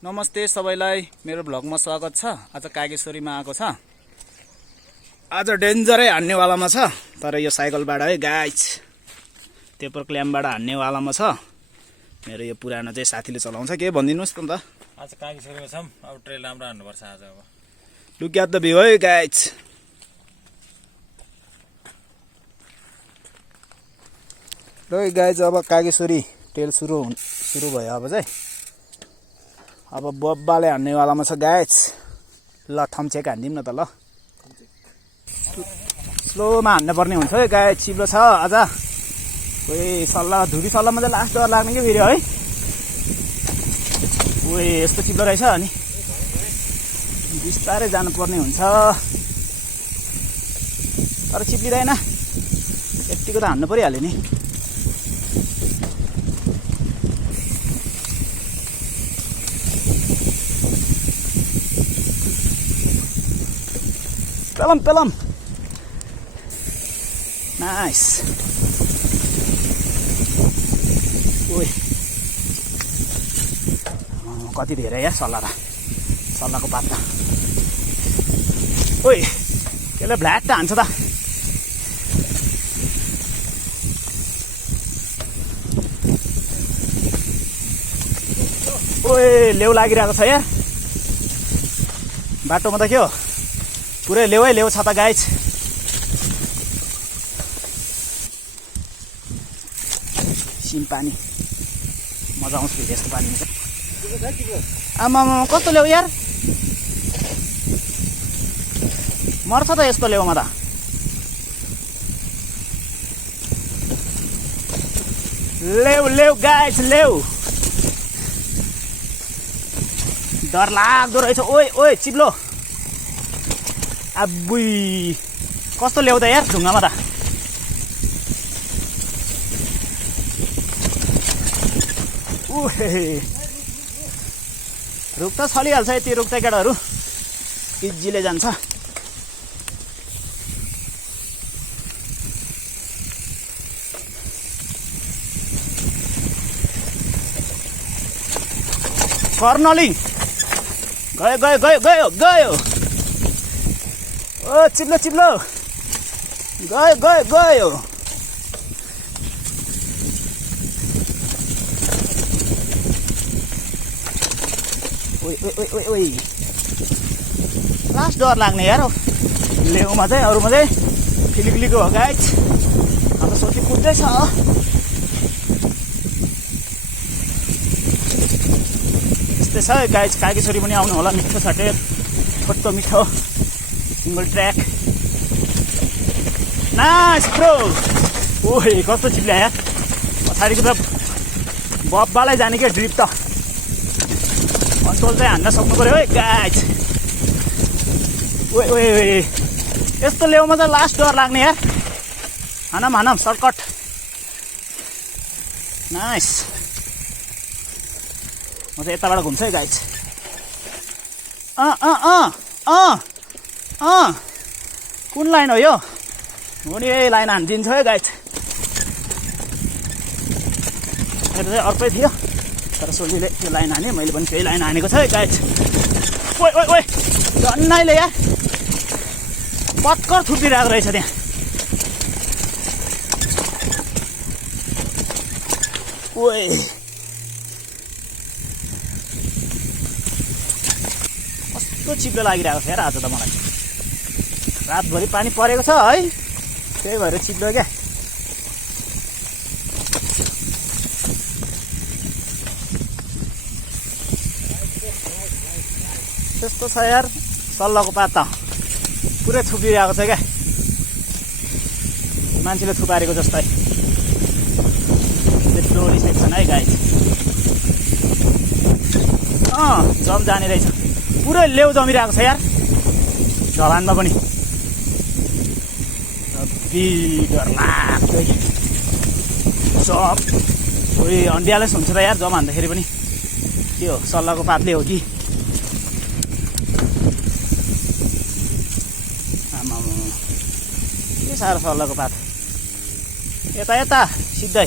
नमस्ते सबैलाई मेरो भ्लगमा स्वागत छ। आज कागेश्वरीमा आएको छ। आज डेन्जरै हान्नेवालामा छ, तर यो साइकलबाट है गाइस, तेपर क्ल्याम्पबाट हान्नेवालामा छ। मेरो यो पुरानो चाहिँ साथीले चलाउँछ। के भनिदिनुहोस् त। आज कागेश्वरीमा छौँ। अब ट्रेल राम्रो हान्नुपर्छ आज। अब लुक एट द भ्यू है गाइस। ल गाइस, अब कागेश्वरी ट्रेल सुरु भयो। अब चाहिँ अब बब्बाले हान्नेवालामा छ गाइस। ल थम्चेक हान्दिउँ न त। ल स्लोमा हान्नुपर्ने हुन्छ है गाइस। चिप्लो छ आज। ओए सल्लाह धुबी सल्लाहमा चाहिँ लास्ट डर लाग्ने कि फेरि है। ओए यस्तो चिप्लो रहेछ। अनि बिस्तारै जानुपर्ने हुन्छ, तर चिप्लिँदैन। यतिको त हान्नु परिहाल्यो नि। Pelham nice. ओए कति धेरै या सल्लाहको पात त। ओए त्यसले भ्ल्याट त हान्छ त। ओए लेउ लागिरहेको छ यार बाटोमा त। के हो पुरै लेउ छ त गाइस। सिम पानी मजा आउँछ फेरि यस्तो पानी। आमा कस्तो लेउ यार, मर्छ त यस्तो लेउमा त। लेउ गाइस लेउ, डर लाग्दो रहेछ। ओए चिप्लो। अबुई कस्तो ल्याउँदा यार ढुङ्गामा त। रुख त छलिहाल्छ। यति रुख त केटाहरू इजिले जान्छ। कर्नलिङ गयो। ओ चिप्लो गयो। ओइ लास्ट डर लाग्ने यार लेउमा चाहिँ। अरूमा चाहिँ फिलिको हो गाइस। हाम्रो सोची कुद्दैछ। यस्तै छ गाइस। कागेश्वरी पनि आउनु होला। मिठो छ टेल, छोटो मिठो सिंगल ट्र्याक। Nice bro. ओहे कस्तो चिप्ल्या यार। पछाडिको त बब्बालाई जाने क्या ड्रिप त। कन्ट्रोल चाहिँ हान्न सक्नु पर्यो है गाइस। ओए यस्तो लेउमा चाहिँ लास्ट डर लाग्ने यार। हानम सर्टकट। नाइस। म चाहिँ यताबाट घुम्छु है गाइस। कुन लाइन हो यो? हो नि यही लाइन हानिदिन्छ है गाइस। मेरो चाहिँ अर्कै थियो, तर सोलीले त्यो लाइन हाने, मैले पनि त्यही लाइन हानेको छ है गाइस। ओए जन्नाइले यार पक्कर थुपिरहेको रहेछ त्यहाँ। ओए कस्तो चिप्लो लागिरहेको छ यार आज त मलाई। रातभरि पानी परेको छ है, त्यही भएर चिप्लो क्या। त्यस्तो छ यार सल्लाहको पात त। पुरै थुपिरहेको छ क्या, मान्छेले थुपारेको जस्तै। डोरी सेक्सन है गाइस। जम जाने रहेछ। पुरै लेउ जमिरहेको छ यार ढलानमा पनि। डर लाग्दै जम। ओइ अन्डियालेस हुन्छ त यार जम हान्दाखेरि पनि। के हो सल्लाहको पातले हो कि? आमा के साह्रो सल्लाहको पात। यता सिधै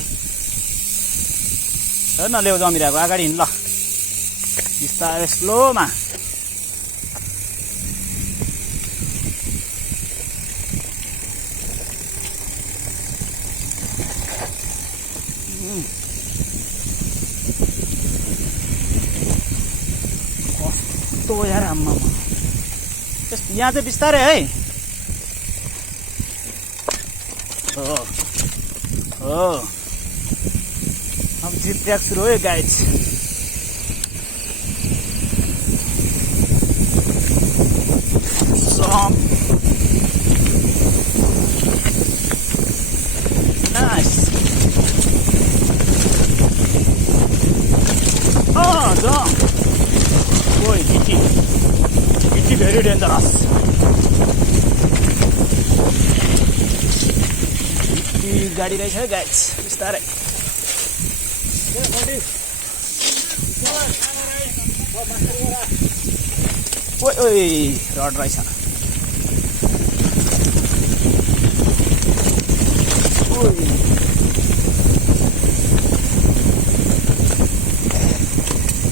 हेर्न लेउ जमिरहेको। अगाडि हिँड ल। बिस्तारै स्लोमा कस्तो यार आम्मा यहाँ चाहिँ बिस्तारै है हो अब जिप ट्र्याक सुरु हो guys Nice. Oh, jump. Boy, Kitty. Kitty very dangerous. Kitty गाडी रहेछ गाइज बिस्तारै ओइ ओइ रड रहेछ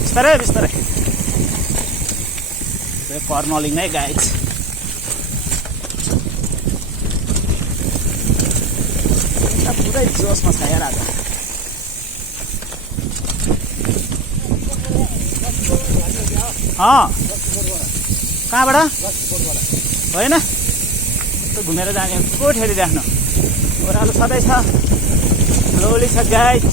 बिस्तारै बिस्तारै कर्नलिङ है गाइज पुरै जोसमा छ यार आज कहाँबाट होइन त्यो घुमेर जाने को ठेरी राख्नु ओह्रालो सधैँ छ लोली छ गाइज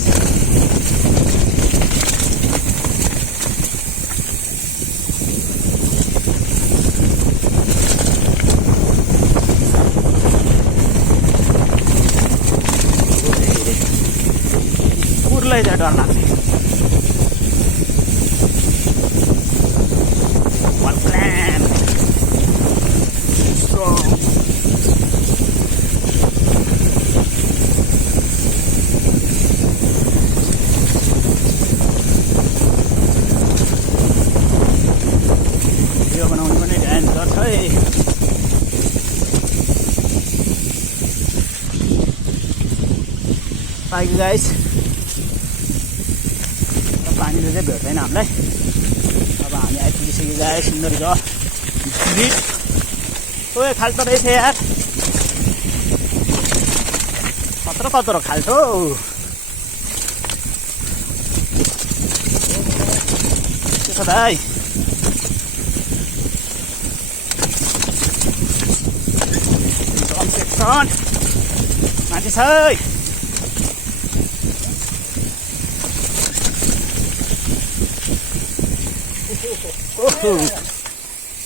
पुरलाई चाहिँ डर लाग्छ one plan strong भिडियो बनाउनु पनि ध्यान गर्छ है बाइक गाइस पानीले चाहिँ भेट्दैन हामीलाई अब हामी आइपुगिसक्यो गाइस सुन्दर छ ओए खाल्टो रहेछ यार कत्रो कत्रो खाल्टो के छ दाइ सेक्सन माथि छ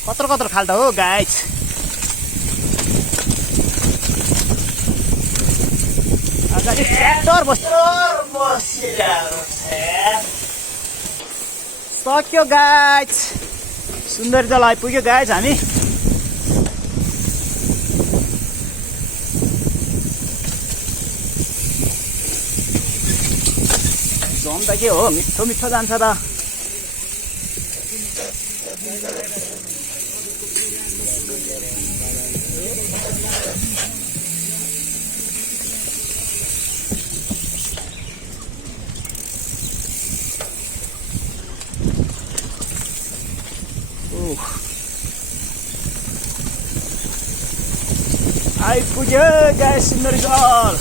कत्रो कत्रो खाल्टो हो गाइस अगाडि ट्र्याक्टर सक्यो गाइस सुन्दरी जल आइपुग्यो गाइस हामी झम त के हो मिठो मिठो जान्छ त आइपुग्यो गाइस सुन्दरी जल